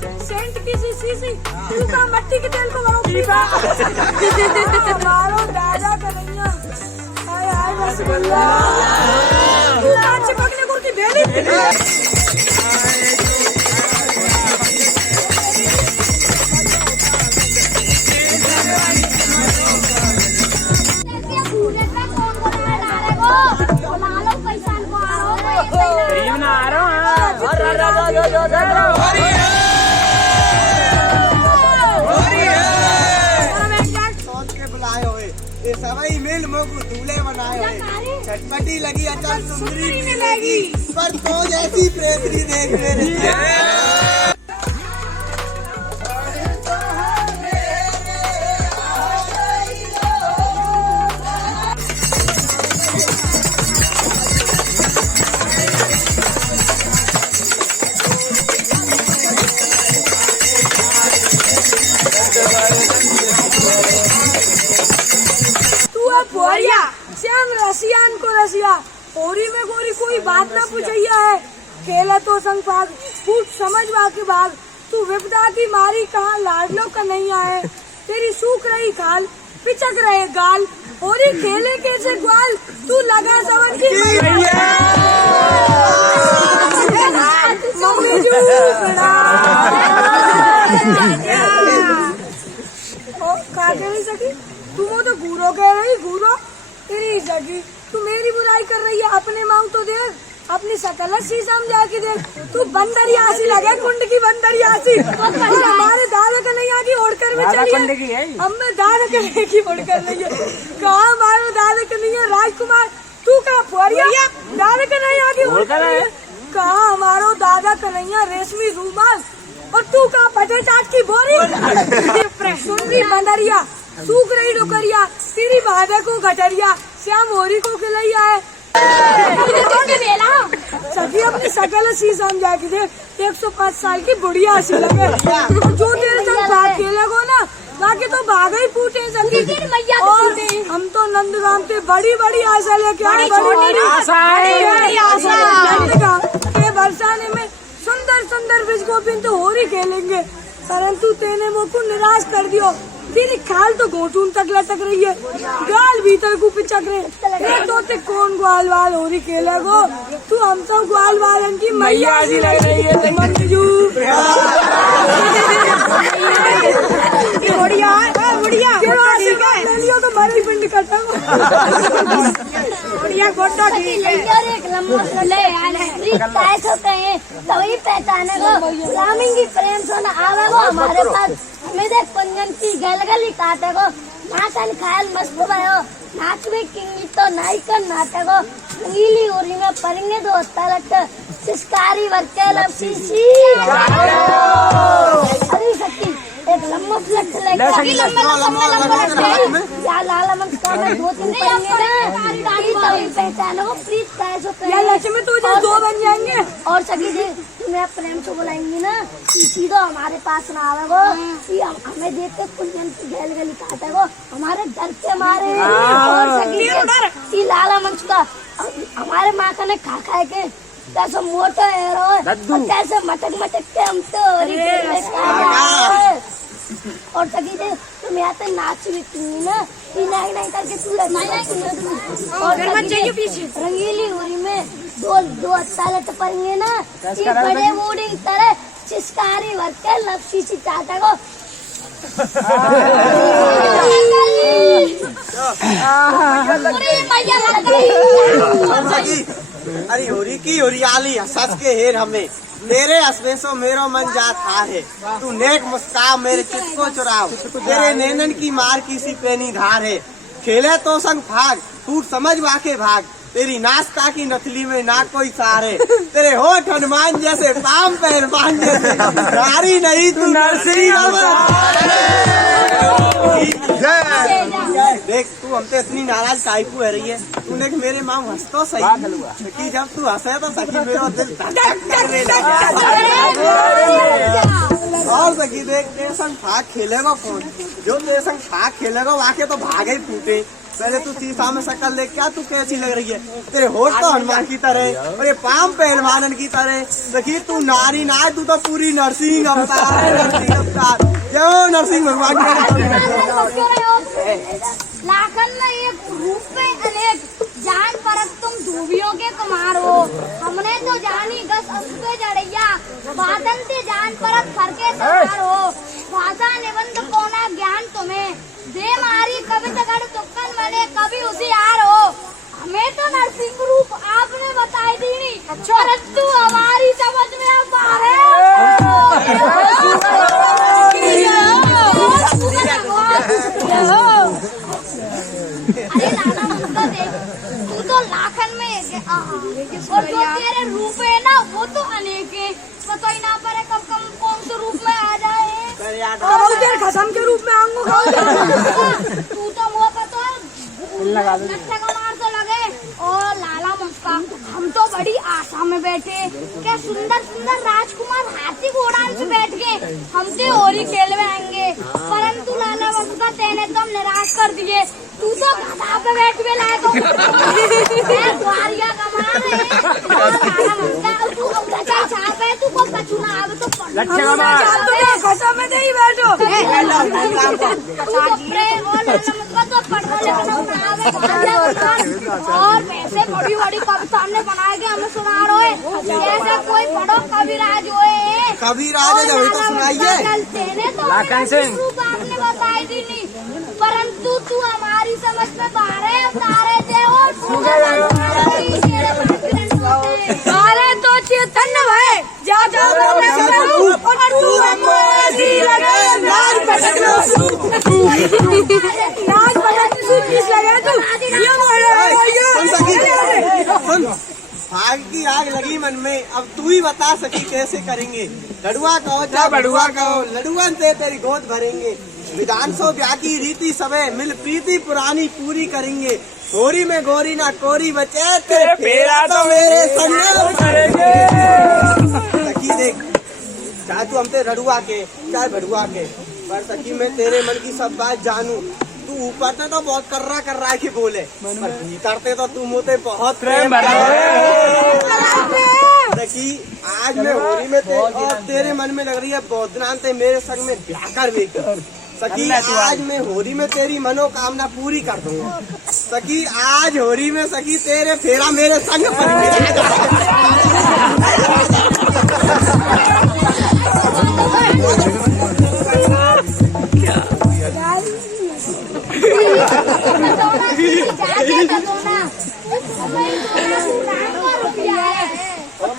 Saint की शीशी तू का मट्टी के तेल को मारो मारो दादा कन्हैया हाय हाय रसगुल्ला तू का चिपकने कुर्ती बेली सवाई मिल मोगू दूल्हे बनाए हुए चटपटी लगी अचल सुंदरी मिलेगी पर तो जैसी प्रेतरी देख मेरे श्याम रसियान को रसिया होरी में गोरी कोई बात ना पूछिया है खेला तो संग भाग फूट समझ बाकी भाग तू विपदा की मारी कहाँ लाडलो का नहीं आए तेरी सूख रही खाल पिचक रहे गाल होरी खेले कैसे ग्वाल तू लगा समझ की मम्मी जी खा के नहीं सकी तुम तो गुरो कह रही गुरो तेरी जगी तू मेरी बुराई कर रही है अपने माऊ तो देख अपनी शकल शीशा में जाके देख तू बंदरियासी लगे कुंड की बंदरियासी हमारे दादा का नहीं आगे ओढ़कर में चलिए हम में दादा का नहीं ओढ़कर नहीं है कहा हमारे दादा का नहीं है राजकुमार तू कहा फुआरिया दादा का नहीं आगे ओढ़कर कहा हमारो दादा का नहीं है रेशमी रूमाल और तू कहा पटे चाट की बोरी सुंदरी बंदरिया सूख रही डोकरिया तेरी भाभे को गटरिया श्याम होरी को खिलैया है सभी अपनी सकल शीशा में जाके देख 105 साल की बुढ़िया हंसी लगे जो तेरे संग भाग खेलेगो ना बाकी तो भाग ही फूटे सकी और हम तो नंदगाम पे बड़ी बड़ी आशा लेके आए के बरसाने में सुंदर सुंदर बीज गोविंद तो होरी खेलेंगे परंतु तेने मुझको निराश कर दियो तेरी खाल तो घोटून तक लटक रही है गाल भीतर को पिचक रहे तो ते कौन ग्वाल वाल हो रही खेलेगो तू हम सब ग्वाल वालन की मैया जी लग रही है मंजू बुढ़िया बुढ़िया तो मारी पिंड कटा बुढ़िया गोटा ठीक है तभी पहचाने को रामिंगी प्रेम सोना आवे वो हमारे पास हमें देख पंजन की गलगली काटे को नाचन खायल मस्त भयो नाच में किंगी तो नाई कर नाटे को रंगीली उरी में परेंगे दो तलट सिस्कारी वर्के लपसीसी अरे शक्ति एक लम्बा फ्लट लेके या लाला मन का में 2-3 परेंगे ना तभी पहचानो को प्रीत कैसे या लक्ष्मी तुझे 2 बन जाएंगे और सभी जी तुम्हें प्रेम से बुलाएंगी ना सीधो हमारे पास ना आवेगो हमें देखते कुंजन की गैल गली काटेगो हमारे घर से मारे और सगी लाला मंच का हमारे माँ का ने खा खाए के कैसे मोटा है रो कैसे मटक मटक के हम तो और सगी जी तुम यहाँ पे नाच भी ना नहीं नहीं करके तू और रंगीली होली में दो तलट पड़ेंगे ना बड़े बूढ़ी तरह चिस्कारी वर्के लपसी सी चाटा को अरे होरी की होरियाली हंस के हेर हमें तेरे हंसने से मेरो मन जात हार है तू नेक मुस्कान मेरे चित्त को चुराओ तेरे नैनन की मार की सी पेनी धार है खेले तो संग भाग फूट समझ वाके भाग तेरी नाश्ता की नथली में ना कोई सार है तेरे होठ हनुमान जैसे पाम पहलवान जैसे नारी नहीं तू नरसिंह देख तू हमसे इतनी नाराज कायकू है रही है तूने मेरे माँ हंस तो सही कि जब तू हंसे तो सखी मेरा दिल धड़क करने लगा और सखी देख तेरे संग भाग खेलेगा कौन जो तेरे संग भाग खेलेगा वाके तो भागे फूटे पहले तू शीशा में शक्ल देख, क्या तू कैसी लग रही है? तेरे होठ तो हनुमान की तरह और ये पाम पहलवानन की तरह। देखिए तू नारी ना, तू तो पूरी नरसिंह अवतार है, नरसिंह अवतार। जो नरसिंह भगवान लाखन में एक रूप में अनेक, जान परत तुम धोबियों के कुमार हो। हमने तो जानी गस असुबे जड़ैया, बादन से जान परत फर के सवार हो। भाषा निबंध कोना ज्ञान तुम्हें, दे मारी कभी तगड़ तुक्कन मने कभी उसियार हो। हमें तो नरसिंह रूप आपने बताई दीनी, परंतु हमारी समझ में अब बाहर अरे लाला मुझको देख, तू तो लाखन में और जो तेरे रूप है ना वो तो अनेक है। पता ही ना पड़े कब कौन से रूप में आ जाए। खसम के रूप में आऊंगा। तू तो मुँह पर तो नक्शा का मार तो लगे। और लाला मुझका, हम तो बड़ी आशा में बैठे, क्या सुंदर सुंदर राजकुमार हाथी घोड़ा से बैठ गए, हम तो होली खेल में आएंगे। परंतु लाला मुझका तेने तो निराश कर दिए। तू तो गधा पे बैठ के लायक हो, वारिया कमाल है। और लाला मुझका तू अंगूठा छाप है, तू को कचुना आवे तो खसम में नहीं बैठो। तू तो प्रेम और लाला मुझका तो पढ़ने लिखना आवे। और वैसे बड़ी बड़ी कविता हमने बनाए के हमें सुना रहे, जैसे कोई बड़ो कविराज होए। कविराज है, तो सुनाइए। तेने तो रूप आपने बताई दी नहीं, परंतु तू हमारी समझ में बाहर है। तारे थे और अरे तो चेतन है, ज्यादा आग की आग लगी मन में, अब तू ही बता सकी कैसे करेंगे। लडुआ कहो चाहे बड़ुआ कहो, लडुअन से तेरी गोद भरेंगे। विधानसो ब्याह की रीति सबे मिल प्रीति पुरानी पूरी करेंगे। होरी में गोरी ना कोरी बचे, तेरे फेरा तो मेरे संग करेंगे। सखी देख, चाहे तू हमसे लडुआ के चाहे बड़ुआ के, पर सखी मैं तेरे मन की सब बात जानू। तू ऊपर से तो बहुत कर रहा है कि बोले, पर भीतर तो तू मुझे बहुत प्रेम देखी। आज मैं होली में तेरे मन में लग रही है बहुत दिन से मेरे संग में ब्याह कर भी सखी। आज मैं होली में तेरी मनोकामना पूरी कर दूंगा सखी। आज होली में सखी तेरे फेरा मेरे संग पर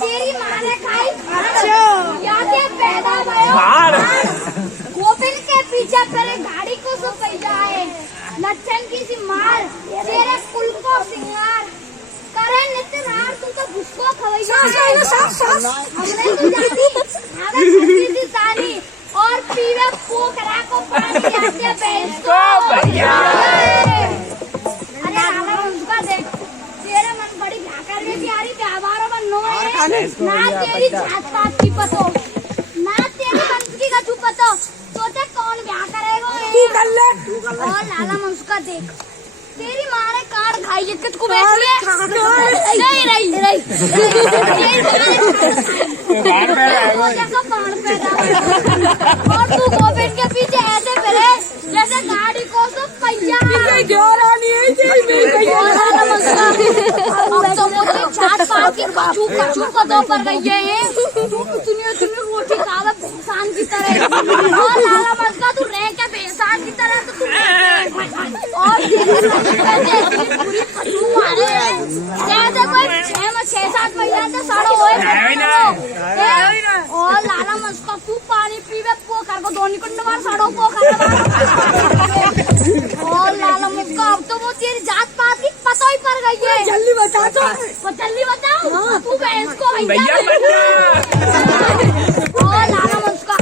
तेरी माँ ने खाई पैदा गोपिन के पीछे पहले गाड़ी को सो पैदा है। लच्छन की सी मार तेरे कुल को सिंगार करे नित्य रार, तू तो भुस्को खवैया हमने तो जानी सानी और पीवे पोखरा को पानी आते भैंस को भैया। अरे लाला मुझका देख, तेरे मन बड़ी भाकर में प्यारी व्यापार बनो है ना। तेरी जात पात की पतो ना, तेरी वंश की कछु पतो, सोचे कौन ब्याह करेगा तू कर ले। और लाला मुझका देख, तेरी माँ ने कार्ड खाई है, किसको बेच लिया? नहीं रही और तू गोपिन के पीछे ऐसे फिरे जैसे गाड़ी को सब पहिया। अब तो मुझे छाट पाट के कचू कदों पर गई है। तुम्हें रोटी खावे बेसान की तरह, और लाला मस्का तू रह के बेसान की तरह तो और पूरी कचू मारे जैसे कोई 6-7 महीना से सड़ो हुए। और लाला मस्का तू पानी पीवे पोखर को धोनी कुंड मार सड़ो पोखर। और लाला मस्का अब तो वो तेरी जात पात की पता ही पड़ गई है। जल्दी बता तो, जल्दी बताओ तू भैंस को भैया। और लाला मस्का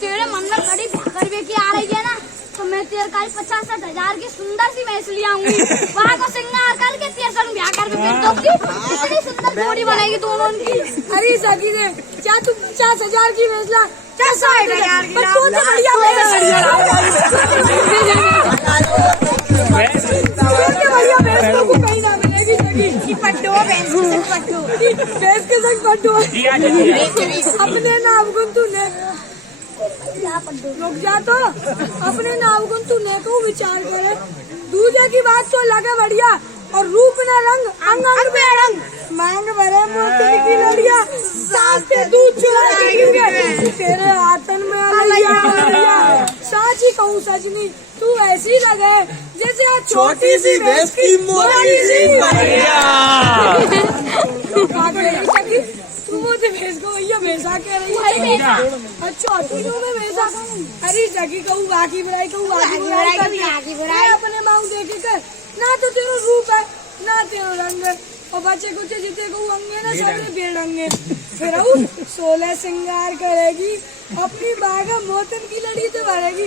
तेरे मन में बड़ी भाकर भी की आ रही है ना, तो मैं तेरे का 50-60 हजार की सुंदर सी भैंस ले आऊंगी। वहाँ को सिंगार करके तेरे संग ब्याह करके फिर दूंगी। इतनी सुंदर जोड़ी बनेगी दोनों की। अरे सगी ने क्या तू 50,000 की बेच ला, 60,000 की, के भैया भैंस को कहीं ना मिलेगी जगी पट्टो भैंस के संग पट्टो अपने नाम को तूने रुक जा तो अपने नाम को तूने को विचार करे दूजे की बात तो लगे बढ़िया और रूप न रंग अंग अंग में रंग मांग भरे मोती की लड़िया सास से दूध चुराएंगे तेरे हाथन में अलैया साची कहूँ सजनी तू ऐसी लगे जैसे आज छोटी सी भैंस की मोटी सी बढ़िया तू मुझे भैंस को भैया भैंसा कह रही है अच्छा तू में भैंसा अरे जगी कहूँ बाकी बुराई कहूँ बाकी बुराई अपने मांग देखे कर ना तो तेरा रूप है ना तेरा रंग है और बच्चे कुछ जिते को अंगे ना सबने बेरंगे फिर 16 श्रृंगार करेगी अपनी बागा मोतन की लड़ी तो भरेगी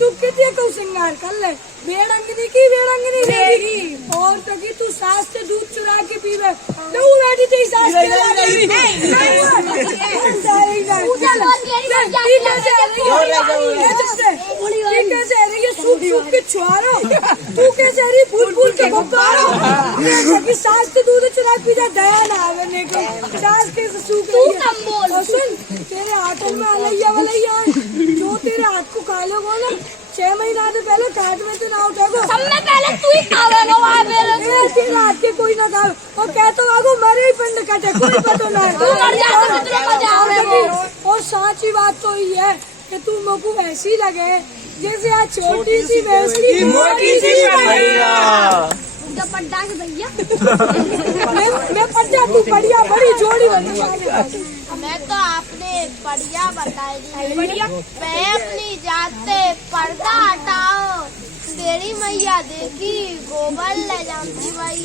तू कितने को श्रृंगार कर ले बेरंगनी रहेगी और तकी तू सास से दूध चुरा के पीवे तो बैठी तेरी सास तू कैसे रही फूल फूल के गुब्बारा सास से दूध चुरा पी जा दया ना आने को सास के सूख और सुन तेरे हाथों में अलैया जो तेरे हाथ को खा लो ना 6 महीना से पहले काट में तो ना उठेगो सबने पहले तू ही खावेगा वहाँ पे तेरे हाथ के कोई ना खाओ और कहते आगो मरे ही पिंड कटे कोई पता ना तू मर जा तो कितने मजा आवेगा और साची बात तो ये है कि तू मुझको ऐसी लगे जैसे आज छोटी सी भैंस की मोटी सी भैया पड्डा के भैया मैं पड्डा तू बढ़िया बड़ी जोड़ी बनी मैं तो आपने बढ़िया बताई बढ़िया मैं अपनी जाते पर्दा हटाओ तेरी मैया देखी गोबर ले जाती भाई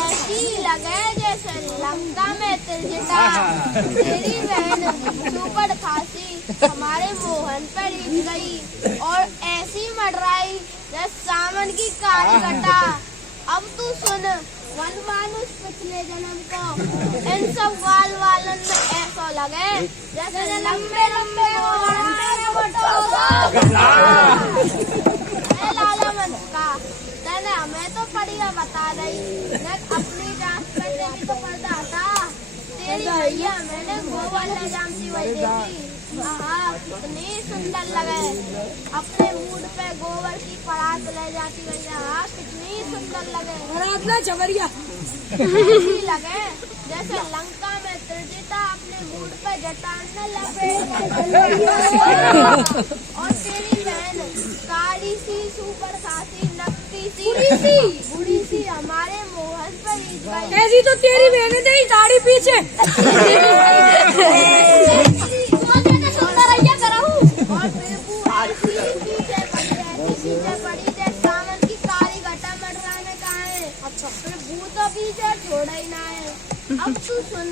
ऐसी लगे जैसे लंका में तिलजटा तेरी बहन सुपर खासी हमारे मोहन पर रीत गई और ऐसी मडराई जैसे सावन की काली घटा अब तू सुन वन मानुष पिछले जन्म को इन सब वाल वालन में ऐसा लगे जैसे लंबे लंबे लाला मंचका तेने हमें तो बढ़िया बता रही मैं अपनी जांच करने की तो पर्दा था तेरी भैया मैंने गोबर ले जानती वही देखी हाँ कितनी सुंदर लगे अपने मूड पे गोबर की परात ले जाती भैया हाँ कितनी सुंदर लगे जबरिया ऐसी लगे जैसे लंका में त्रिजटा अपने मूड पे जटाने लगे और तेरी बहन काली सी सुपर खासी नकटी सी बुढ़ी सी हमारे मोहन पर रीत गई ऐसी तो तेरी बहन है तेरी दाढ़ी पीछे और बेबू ऐसी पीछे पड़ी जैसे सावन की काली घटा मडराने का है अच्छा फिर भूत तो पीछे छोड़ा ही ना है अब तू सुन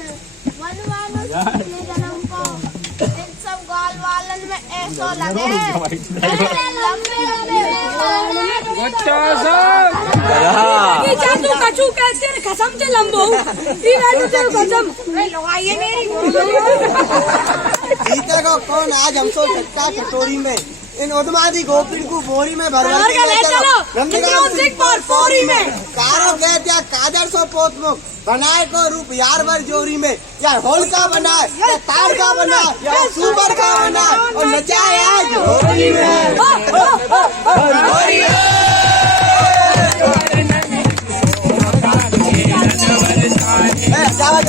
वन वालों पिछले जन्म को इन सब गाल वालन में ऐसा लगे लंबे तू कचू कैसे कसम से लंबो कसम लगाइए मेरी जीते को कौन आज हमको झटका कटोरी में इन उदमादी गोपीन को बोरी में भरवा के ले चलो नंदगांव सिंहपुर पोरी में कारो गए त्या कादर सो पोत मुख बनाए को रूप यार भर जोरी में या होल का बनाए या तार का बनाए या सुपर का बनाए और नचाए आज होली में होली जावा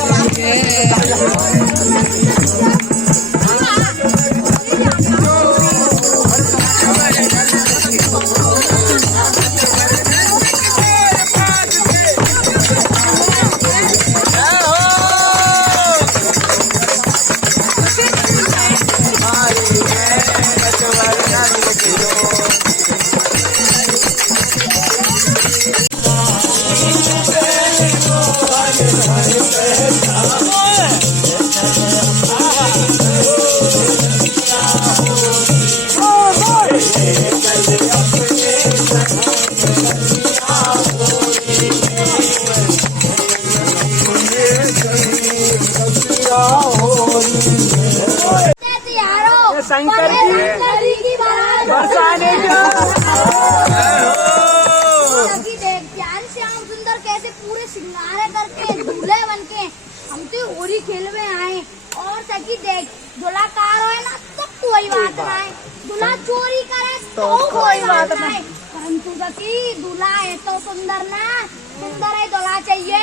शंकर की बरसाने का तो कोई बात नहीं, परंतु सखी दूल्हा है तो सुंदर ना, सुंदर है दूल्हा चाहिए।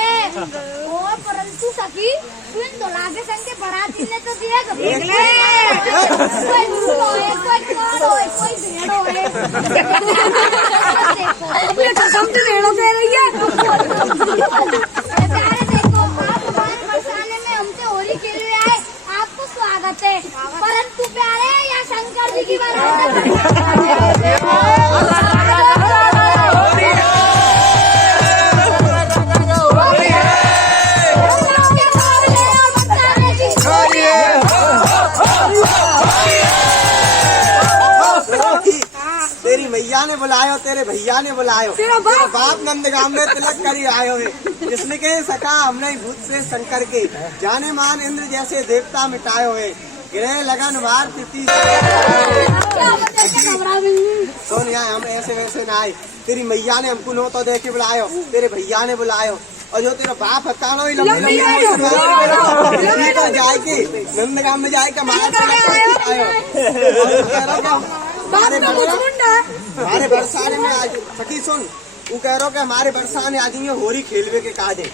और परंतु सखी तू इन दूल्हा के संग के बाराती ने तो दिया देख ले, कोई दूल्हा है, कोई कारो है, कोई भेड़ो है। अपने कसम से भेड़ों कह रही है। प्यारे देखो, आप हमारे बरसाने में हमसे होली खेलने आए, आपको स्वागत है। परंतु प्यारे या शंकर जी की तेरी मैया ने बुलायो, तेरे भैया ने बुलायो, तेरा बाप नंदगाम में तिलक करी आयो है, जिसने सका हमने भूत से शंकर के जाने मान इंद्र जैसे देवता मिटायो है। ग्रह लगन वार तिथि सुन यार, हम ऐसे वैसे ना आए। तेरी मैया ने हमको नो तो दे के बुलायो, तेरे भैया ने बुलायो, और जो तेरा बाप हता नो जाए के नंदगाम में जाए के हमारे बरसाने में आज सखी सुन, वो कह रहा कि हमारे बरसाने आदमी होरी खेलवे के काज है।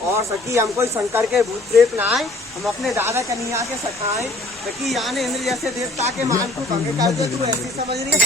और सखी हमको शंकर के भूत प्रेत ना आए, हम अपने दादा कन्हैया के सखाए। सखी यानी इंद्र जैसे देवता के मान को भंग कर दे, तू ऐसी समझ रही है।